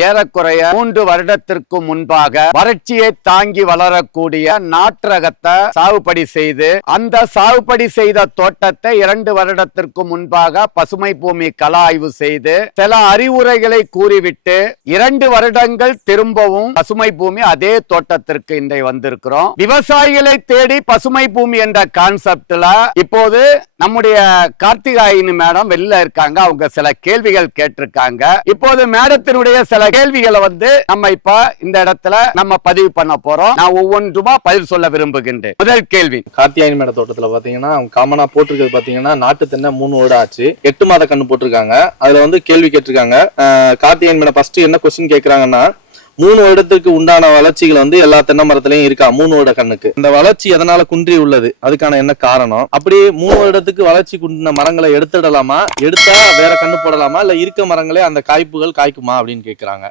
ஏறக்குறைய 3 வருடத்திற்கு முன்பாக வறட்சியை தாங்கி வளரக்கூடிய நாற்றகத்தை சாகுபடி செய்து அந்த சாகுபடி செய்த தோட்டத்தை 2 வருடத்திற்கு முன்பாக பசுமை பூமி கள ஆய்வு செய்து சில அறிவுரைகளை கூறிவிட்டு 2 வருடங்கள் திரும்பவும் பசுமை பூமி அதே தோட்டத்திற்கு இன்றை வந்திருக்கிறோம். விவசாயிகளை தேடி பசுமை பூமி என்ற கான்செப்ட்ல இப்போது நம்முடைய கார்த்திகாயினி மேடம் வெளில இருக்காங்க. அவங்க சில கேள்விகள் கேட்டிருக்காங்க. இப்போது மேடத்தினுடைய சில கேள்விகளை நம்ம இப்ப இந்த இடத்துல நம்ம பதிவு பண்ண போறோம். நான் ஒவ்வொன்றுமா பதில் சொல்ல விரும்புகின்றேன். முதல் கேள்வி, கார்த்திகாயினி மேட தோட்டத்துல பாத்தீங்கன்னா காமனா போட்டிருக்கிறது பாத்தீங்கன்னா நாட்டு தென்னை 3 வருடம் ஆச்சு, 8 மாத கண்ணு போட்டிருக்காங்க. அதுல கேள்வி கேட்டிருக்காங்க. கார்த்திகாயினி மேடம் ஃபர்ஸ்ட் என்ன கொஸ்டின் கேக்குறாங்கன்னா 3 வருடத்துக்கு உண்டான வளர்ச்சிகள் எல்லா தென்னை மரத்திலையும் இருக்கா? 3 வருட கண்ணுக்கு இந்த வளர்ச்சி எதனால குன்றி உள்ளது, அதுக்கான என்ன காரணம்? அப்படியே 3 வருடத்துக்கு வளர்ச்சி குன்றின மரங்களை எடுத்துடலாமா, எடுத்தா வேற கண்ணு போடலாமா, இல்ல இருக்க மரங்களே அந்த காய்ப்புகள் காய்க்குமா அப்படின்னு கேக்குறாங்க.